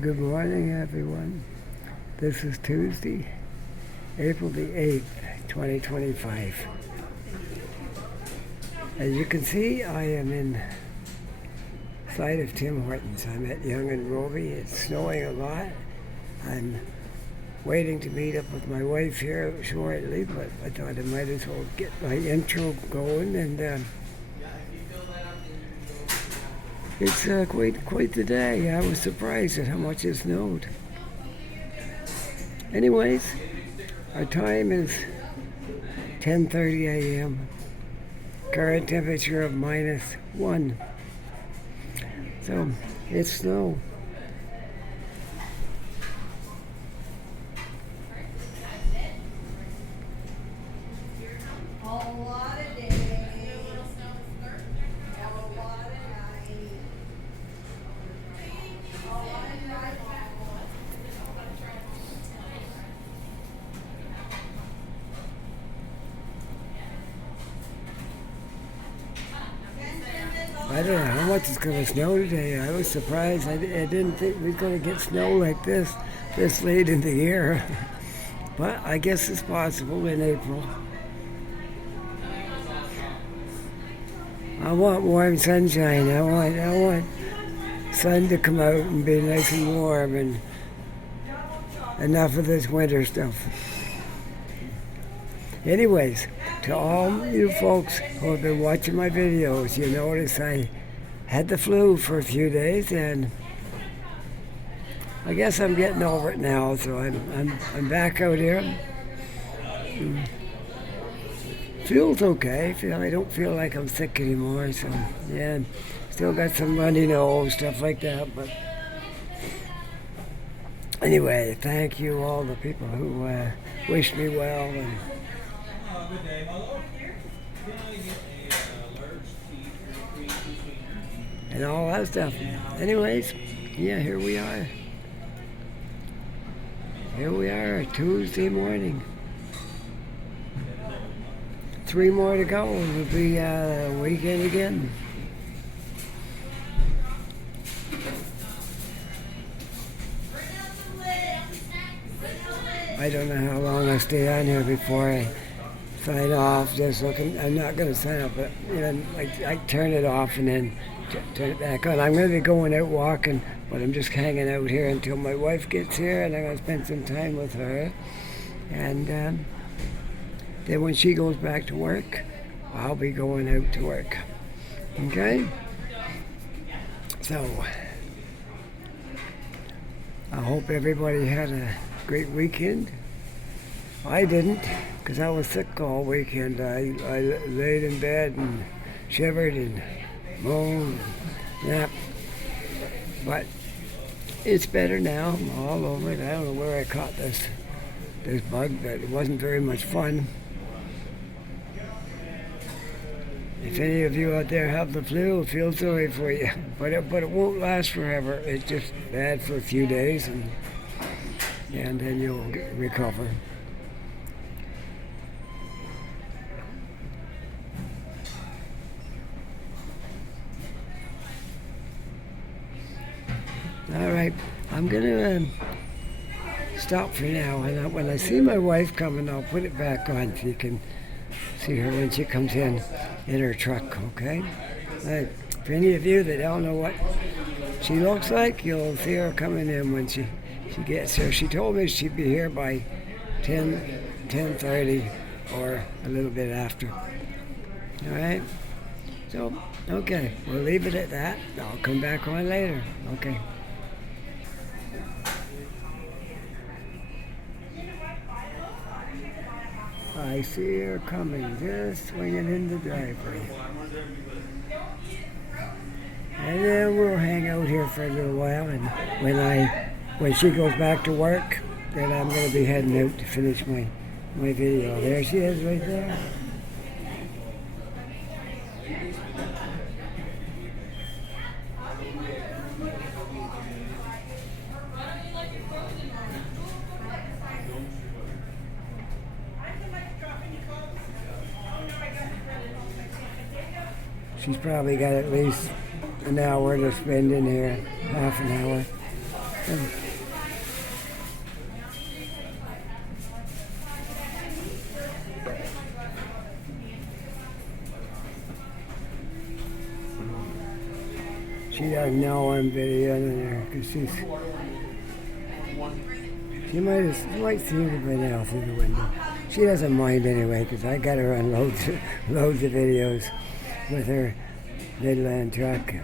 Good morning, everyone. This is Tuesday, April the 8th, 2025. As you can see, I am in sight of Tim Hortons. I'm at Young and Roby. It's snowing a lot. I'm waiting to meet up with my wife here shortly, but I thought I might as well get my intro going. And it's quite the day. I was surprised at how much it snowed. Anyways, our time is 10:30 a.m. Current temperature of -1. So it's snow. I don't know how much it's going to snow today. I was surprised. I didn't think we were going to get snow like this late in the year. But I guess it's possible in April. I want warm sunshine. I want sun to come out and be nice and warm, and enough of this winter stuff. Anyways, to all you folks who have been watching my videos, you notice I had the flu for a few days, and I guess I'm getting over it now. So I'm back out here. Feels okay. I don't feel like I'm sick anymore. So yeah, still got some runny nose, stuff like that. But anyway, thank you all the people who wish me well and all that stuff. Anyways, yeah, here we are. Here we are, Tuesday morning. 3 more to go. It'll be weekend again. I don't know how long I'll stay on here before I sign off. Just looking. I'm not going to sign up, but I turn it off and then turn it back on. I'm going to be going out walking, but I'm just hanging out here until my wife gets here, and I'm going to spend some time with her. And then when she goes back to work, I'll be going out to work. Okay? So I hope everybody had a great weekend. I didn't, because I was sick all weekend. I laid in bed and shivered and moaned and napped. But it's better now. I'm all over it. I don't know where I caught this bug, but it wasn't very much fun. If any of you out there have the flu, I feel sorry for you. But it won't last forever. It's just bad for a few days, and then you'll recover. All right, I'm going to stop for now. And when I see my wife coming, I'll put it back on so you can see her when she comes in her truck, okay? For any of you that don't know what she looks like, you'll see her coming in when she gets here. She told me she'd be here by 10:30 or a little bit after. All right? So, okay, we'll leave it at that. I'll come back on later. Okay. I see her coming, just swinging in the driveway. And then we'll hang out here for a little while, and when she goes back to work, then I'm going to be heading out to finish my video. There she is right there. She's probably got at least an hour to spend in here, half an hour. She doesn't know I'm videoing her because she might see everybody now through the window. She doesn't mind anyway because I got her on loads of videos with her Midland truck.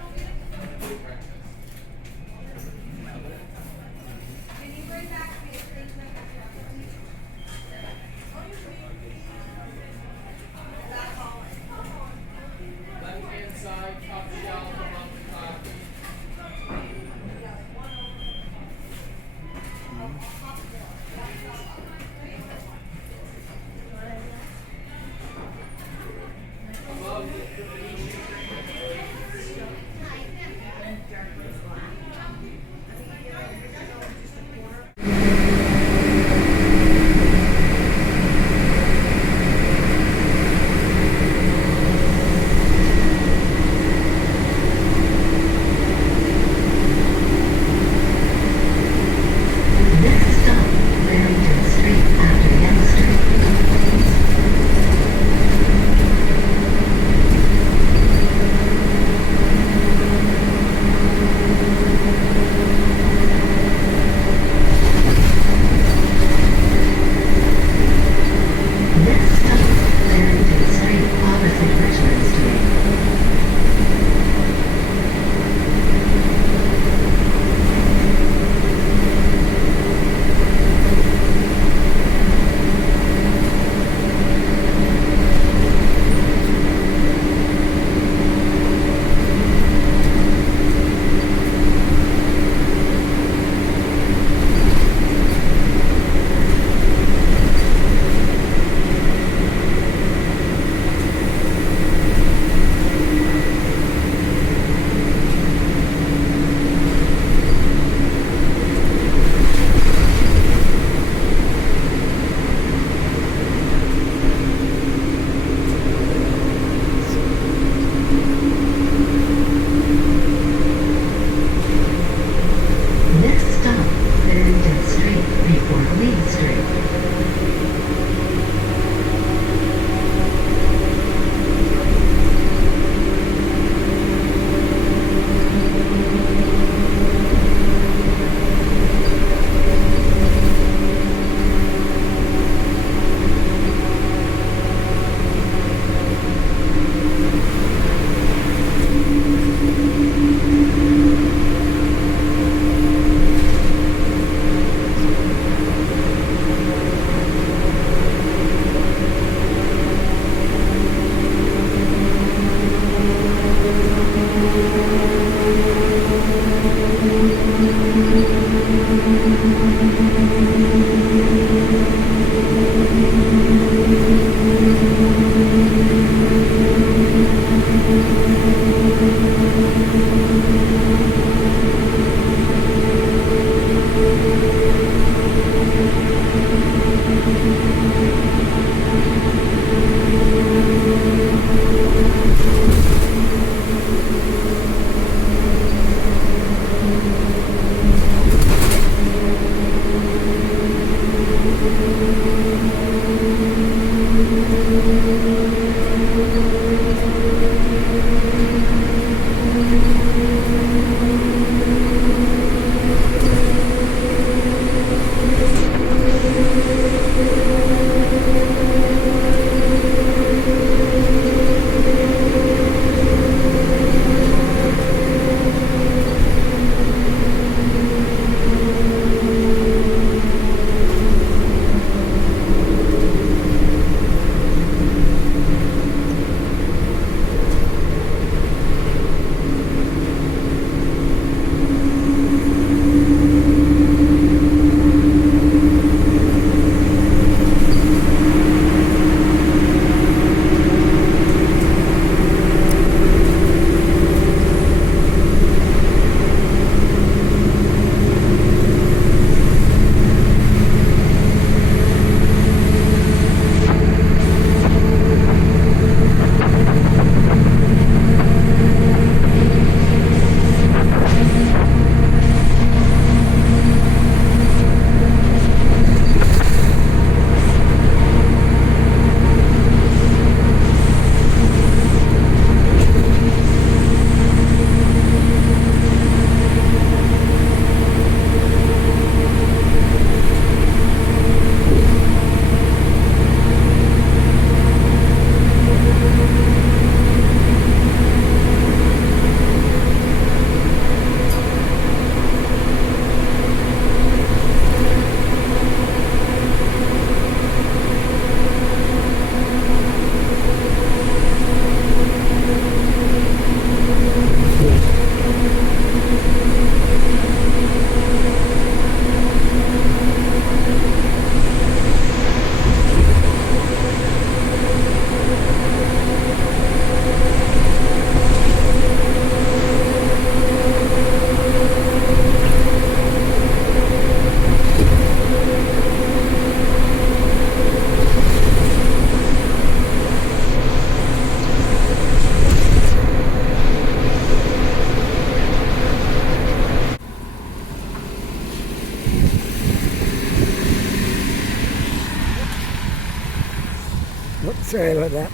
Sorry about that.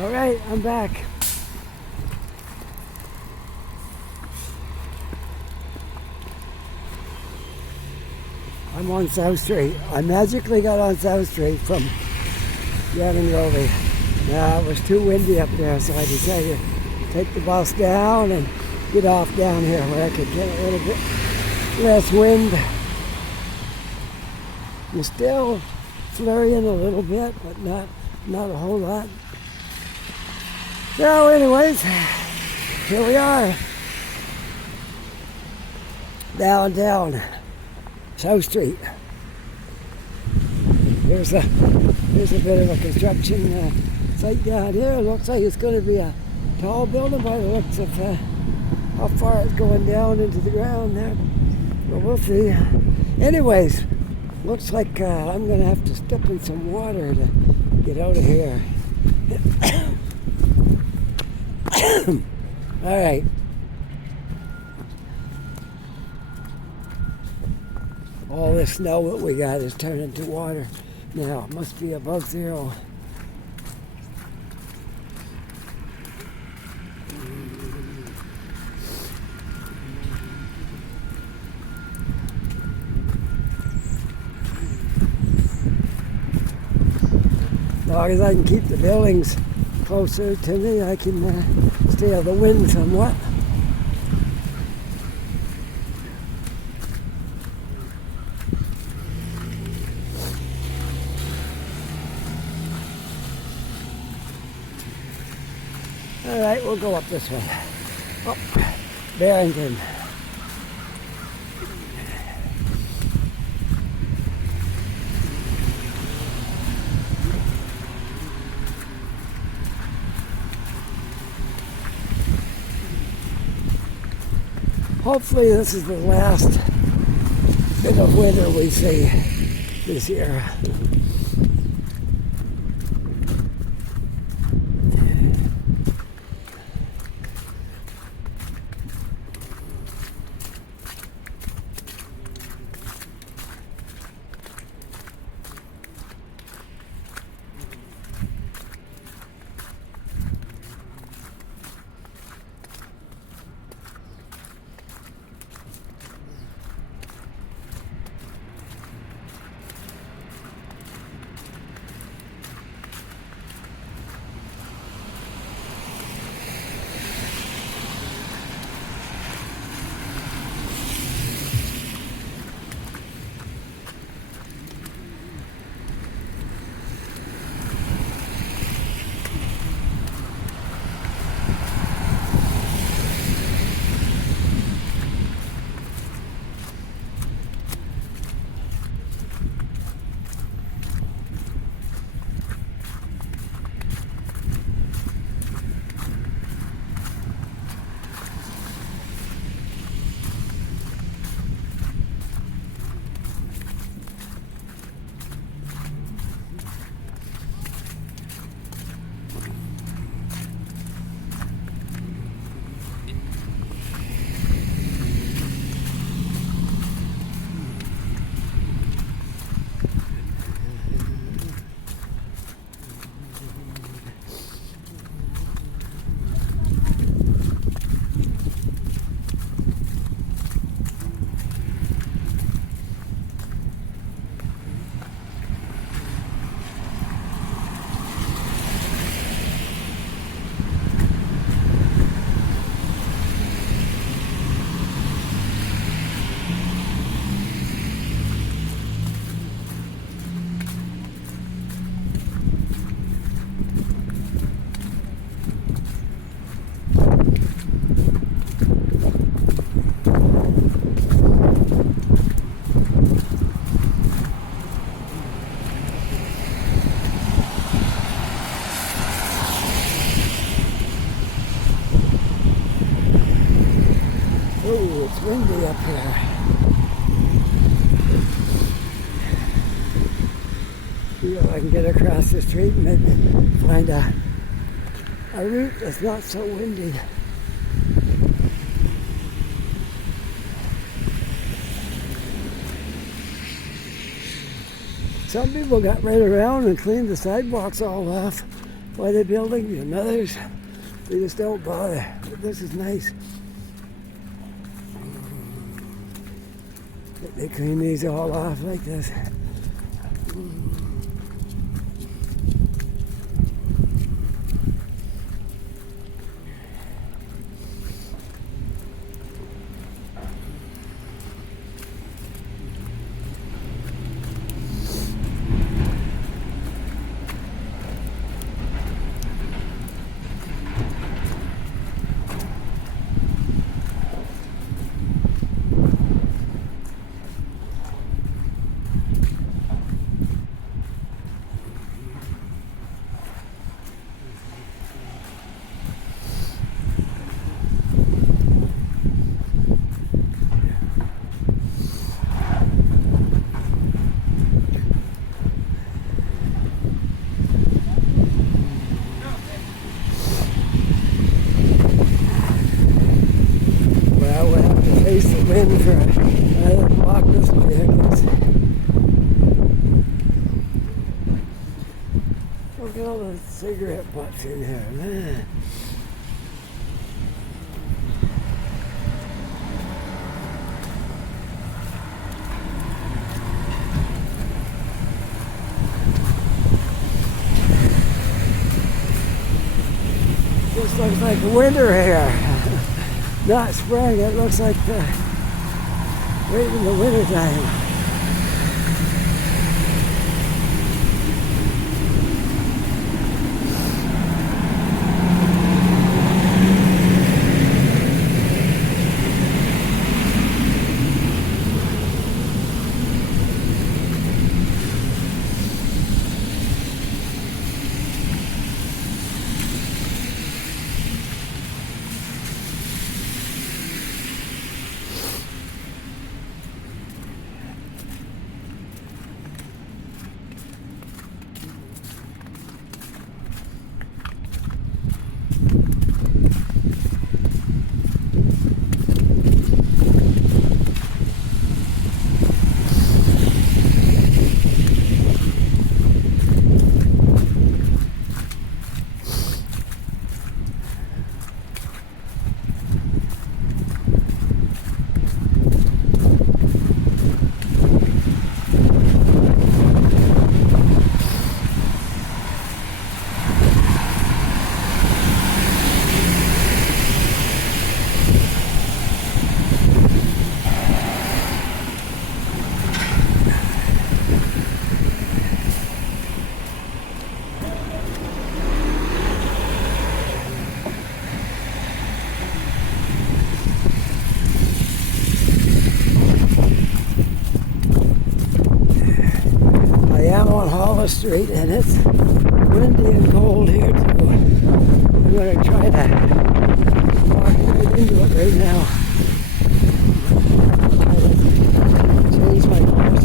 All right, I'm back. I'm on South Street. I magically got on South Street from Yavin Road. Now it was too windy up there, so I decided to take the bus down and get off down here where I could get a little bit less wind. You're still flurrying a little bit, but not a whole lot. So anyways, here we are. Downtown South Street. There's a bit of a construction site down here. It looks like it's going to be a tall building by the looks of how far it's going down into the ground there. Well, we'll see. Anyways, looks like I'm going to have to step in some water to get out of here. All right. All this snow that we got is turned into water now. It must be above zero. As long as I can keep the buildings closer to me, I can stay out of the wind somewhat. All right, we'll go up this way. Up Barrington. Hopefully this is the last bit of winter we see this year. It's windy up here. See if I can get across the street and maybe find a route that's not so windy. Some people got right around and cleaned the sidewalks all off why they're building. And others, they just don't bother. But this is nice. They clean these all off like this. Face the wind for another block this way, I guess. Look at all the cigarette butts in here, man. This looks like winter here. Not spring, it looks like right in the winter time. Street, and it's windy and cold here too. I'm going to try to walk right into it right now. Change my course.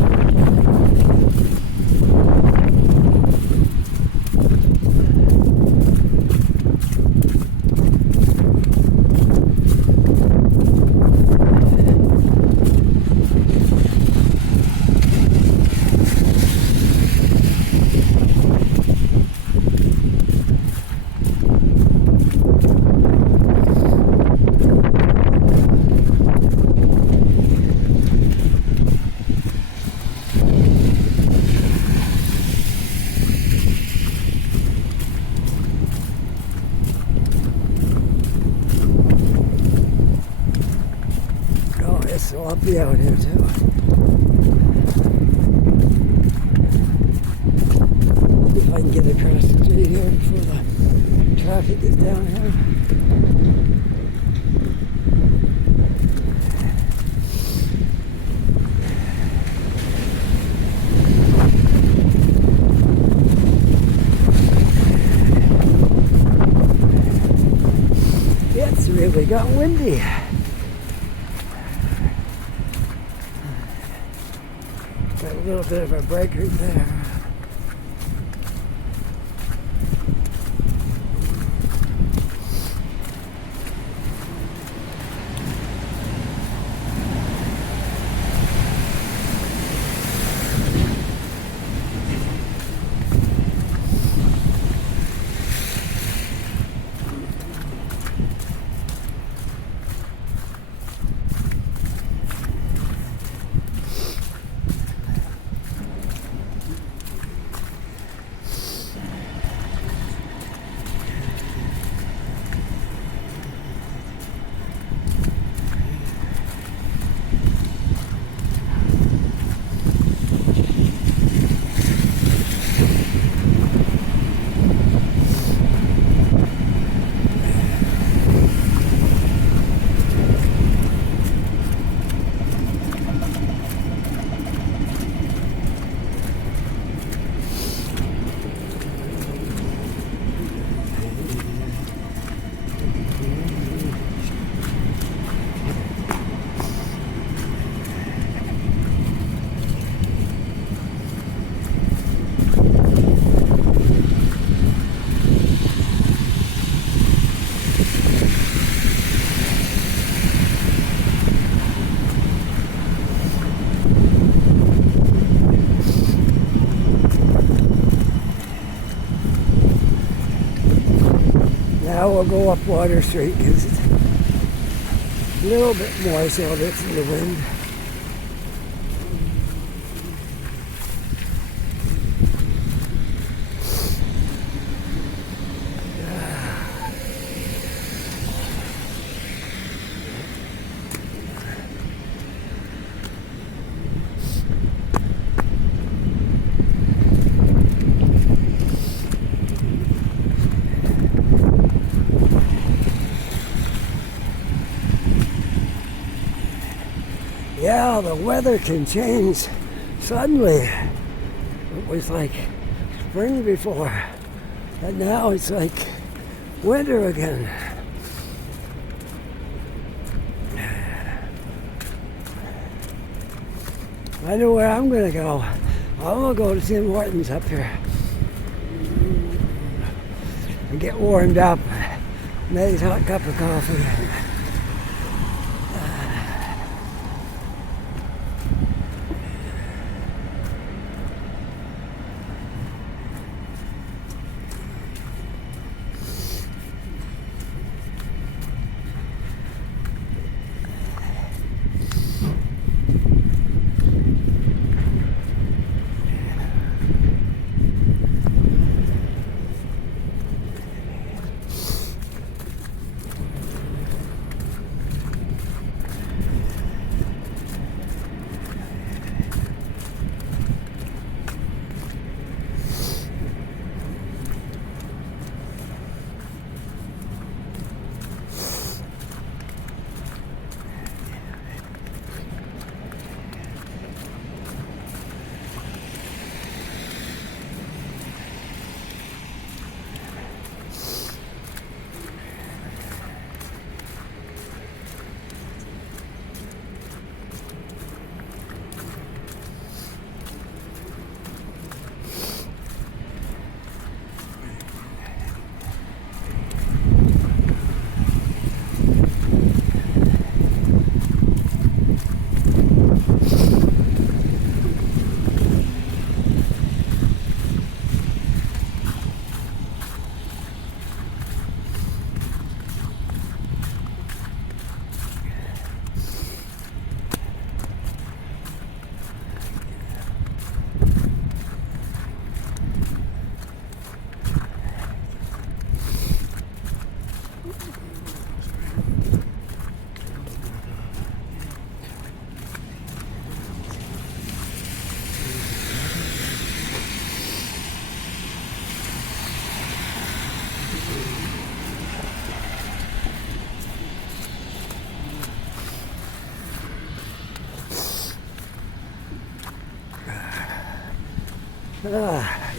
So I'll be out here too. If I can get across the street here before the traffic is down here. It's really got windy. Got a little bit of a break right there. we'll go up Water Street because it's a little bit more so it's in the wind. Yeah, the weather can change suddenly. It was like spring before, and now it's like winter again. I know where I'm gonna go. I'm gonna go to Tim Hortons up here and get warmed up. Nice hot cup of coffee.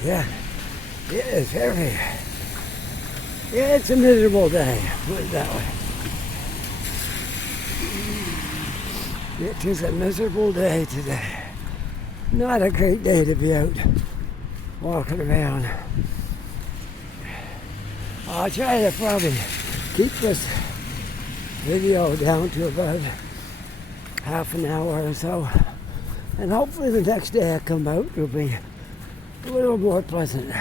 Yeah, it is heavy. Yeah, it's a miserable day, put it that way. It is a miserable day today. Not a great day to be out walking around. I'll try to probably keep this video down to about half an hour or so. And hopefully the next day I come out will be a little more pleasant.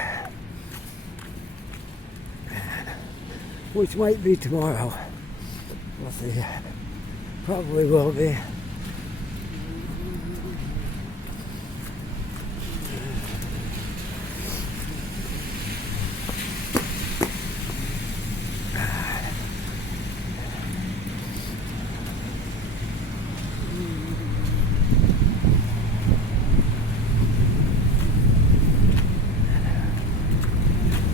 Which might be tomorrow. We'll see. Probably will be.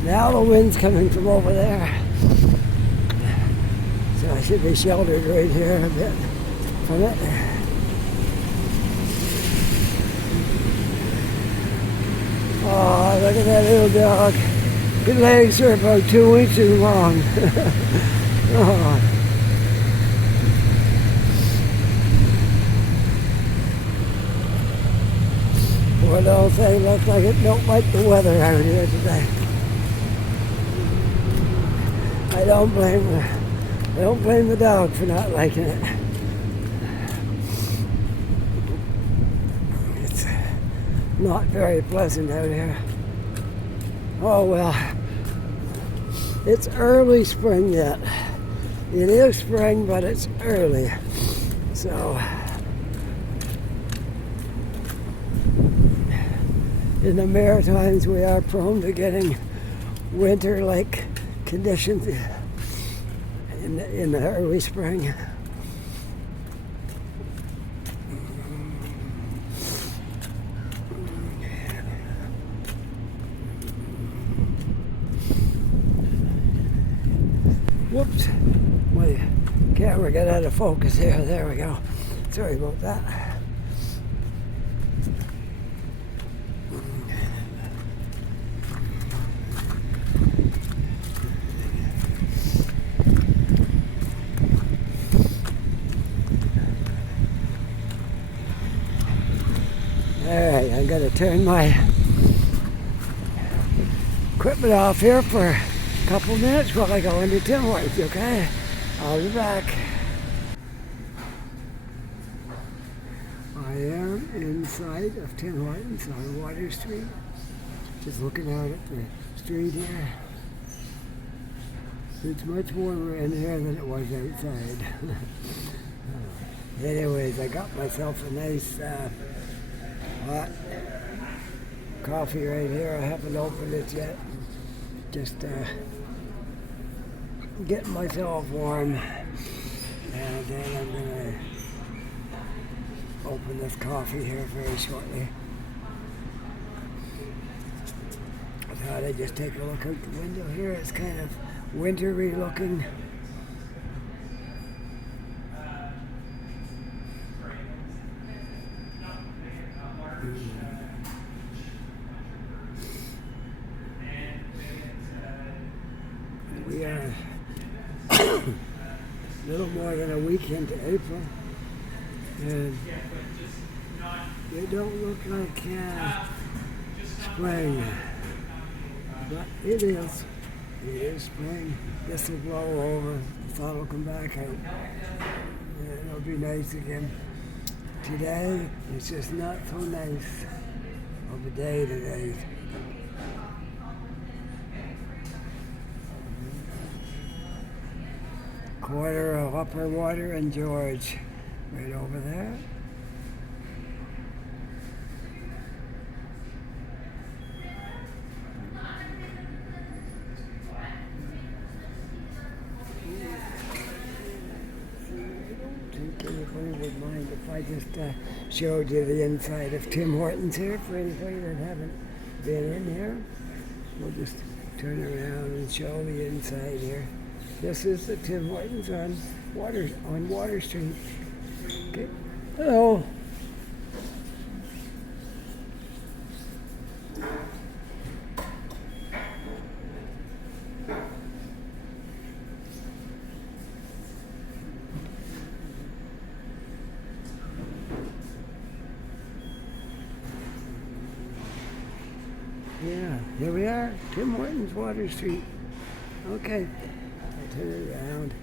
Now the wind's coming from over there. So I should be sheltered right here a bit from it. Oh, look at that little dog. His legs are about 2 inches long. Oh. Poor little thing looks like it don't like the weather out here today. I don't blame the dog for not liking it. It's not very pleasant out here. Oh well. It's early spring yet. It is spring, but it's early. So, in the Maritimes, we are prone to getting winter-like conditions in the early spring. Whoops, my camera got out of focus here. There we go. Sorry about that. Alright, I'm going to turn my equipment off here for a couple minutes while I go into Tim Hortons, okay? I'll be back. I am inside of Tim Hortons on Water Street. Just looking out at the street here. It's much warmer in here than it was outside. Anyways, I got myself a nice hot coffee right here. I haven't opened it yet. Just getting myself warm. And then I'm going to open this coffee here very shortly. I thought I'd just take a look out the window here. It's kind of wintry looking. We are a little more than a week into April, and they don't look like spring, but it is. It is spring. This will blow over. The sun will come back out. And it'll be nice again. Today, it's just not so nice of a day today. Quarter of Upper Water and George, right over there. Anybody would mind if I just showed you the inside of Tim Hortons here for anybody that haven't been in here. We'll just turn around and show the inside here. This is the Tim Hortons on Water Street. Okay. Hello. Yeah, here we are, Tim Hortons, Water Street. Okay, I'll turn it around.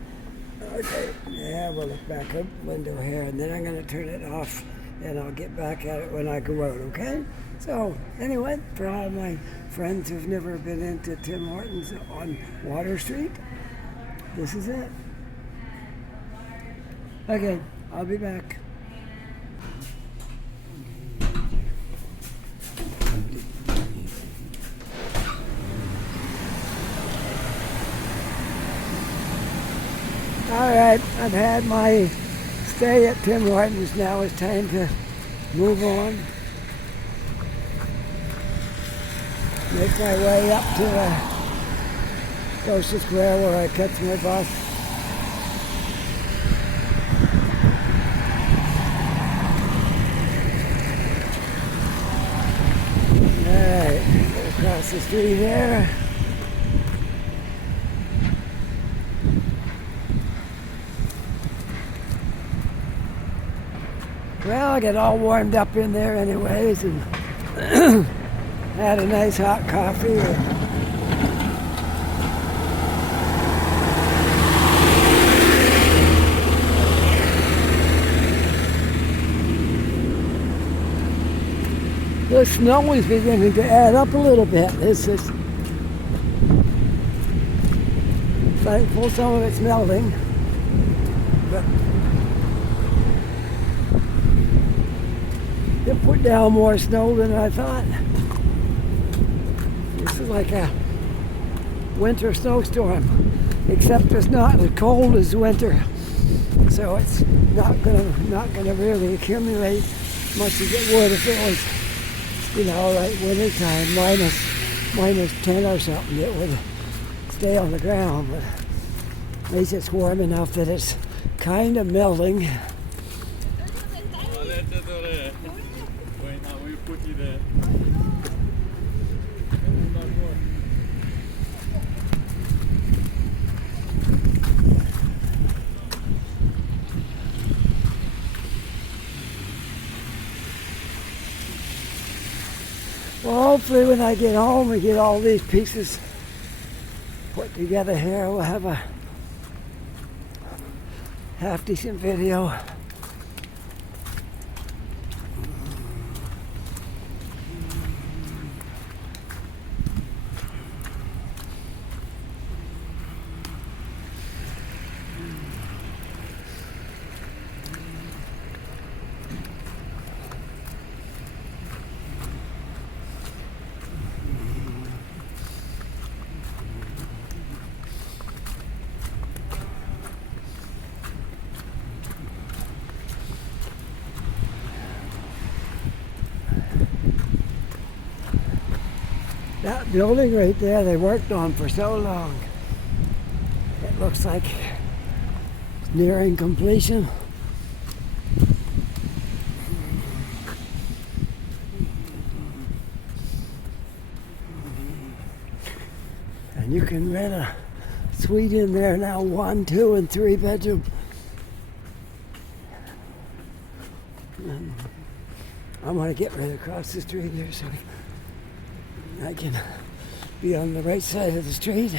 Okay, yeah, we'll look back up the window here, and then I'm going to turn it off, and I'll get back at it when I go out, okay? So, anyway, for all my friends who've never been into Tim Hortons on Water Street, this is it. Okay, I'll be back. All right, I've had my stay at Tim Hortons. Now it's time to move on. Make my way up to Scotia Square where I catch my bus. All right, go across the street here. Well, I get all warmed up in there anyways, and had a nice hot coffee. The snow is beginning to add up a little bit. It's just thankful some of it's melting. But it put down more snow than I thought. This is like a winter snowstorm, except it's not as cold as winter, so it's not gonna really accumulate much as it would if it was, like wintertime, minus 10 or something. It would stay on the ground, but at least it's warm enough that it's kind of melting. Well, hopefully when I get home and get all these pieces put together here, we'll have a half-decent video. That building right there they worked on for so long. It looks like it's nearing completion. And you can rent a suite in there now, 1, 2, and 3 bedroom. And I'm gonna get right across the street here so I can be on the right side of the street.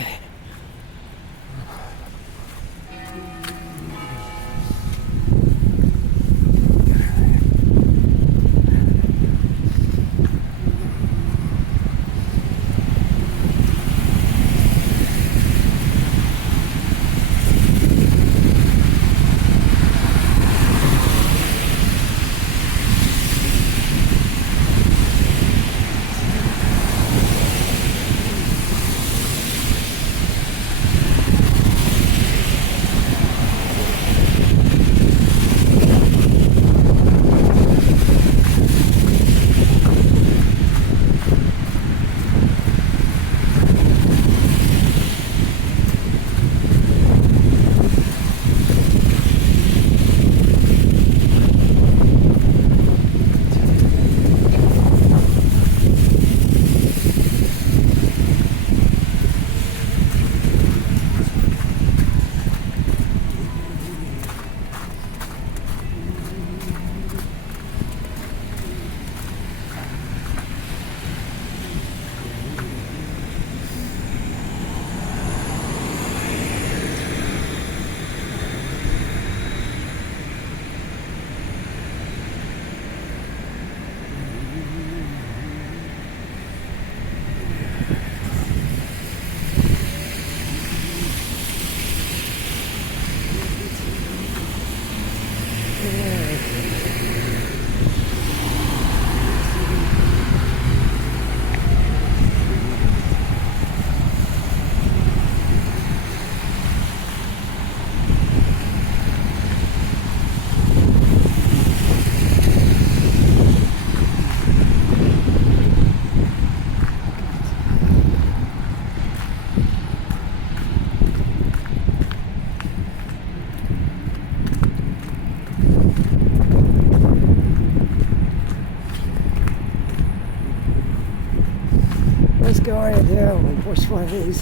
Let's go right here and push one of these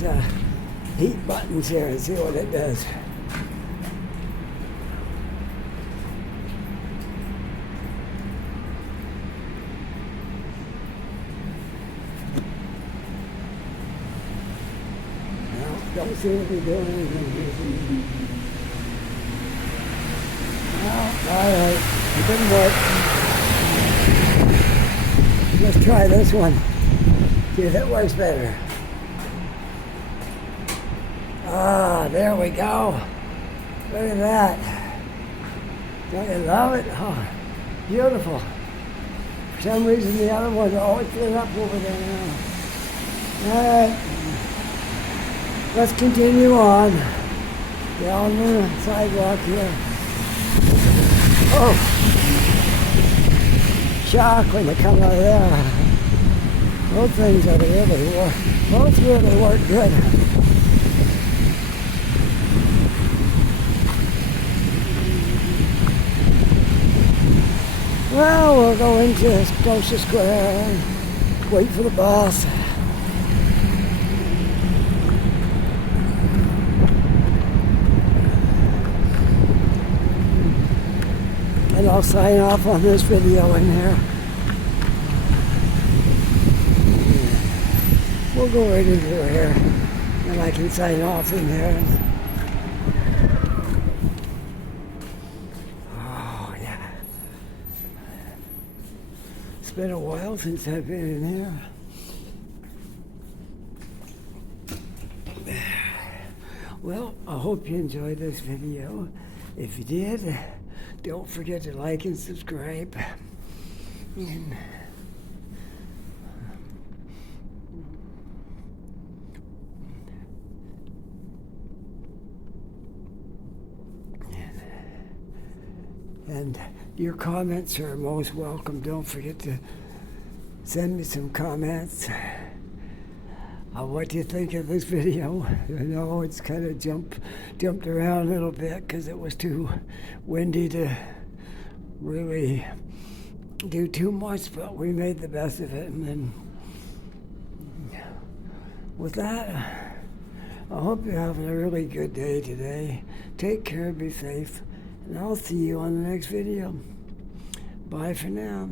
heat buttons here and see what it does. No, don't seem to be doing anything. Oh, alright, it didn't work. Let's try this one. See if that works better. Ah, there we go. Look at that. Don't you love it? Oh, beautiful. For some reason, the other one's always lit up over there now. All right. Let's continue on. Down the sidewalk here. Oh! Shock when they come out of there. Those things are really work. Both really work good. Well, we'll go into Scotia Square and wait for the bus. And I'll sign off on this video in here. We'll go right into here, and I can sign off in here. Oh, yeah. It's been a while since I've been in here. Well, I hope you enjoyed this video. If you did, don't forget to like and subscribe. And your comments are most welcome. Don't forget to send me some comments on what you think of this video. I know it's kind of jumped around a little bit because it was too windy to really do too much, but we made the best of it. And then with that, I hope you're having a really good day today. Take care, be safe, and I'll see you on the next video. Bye for now.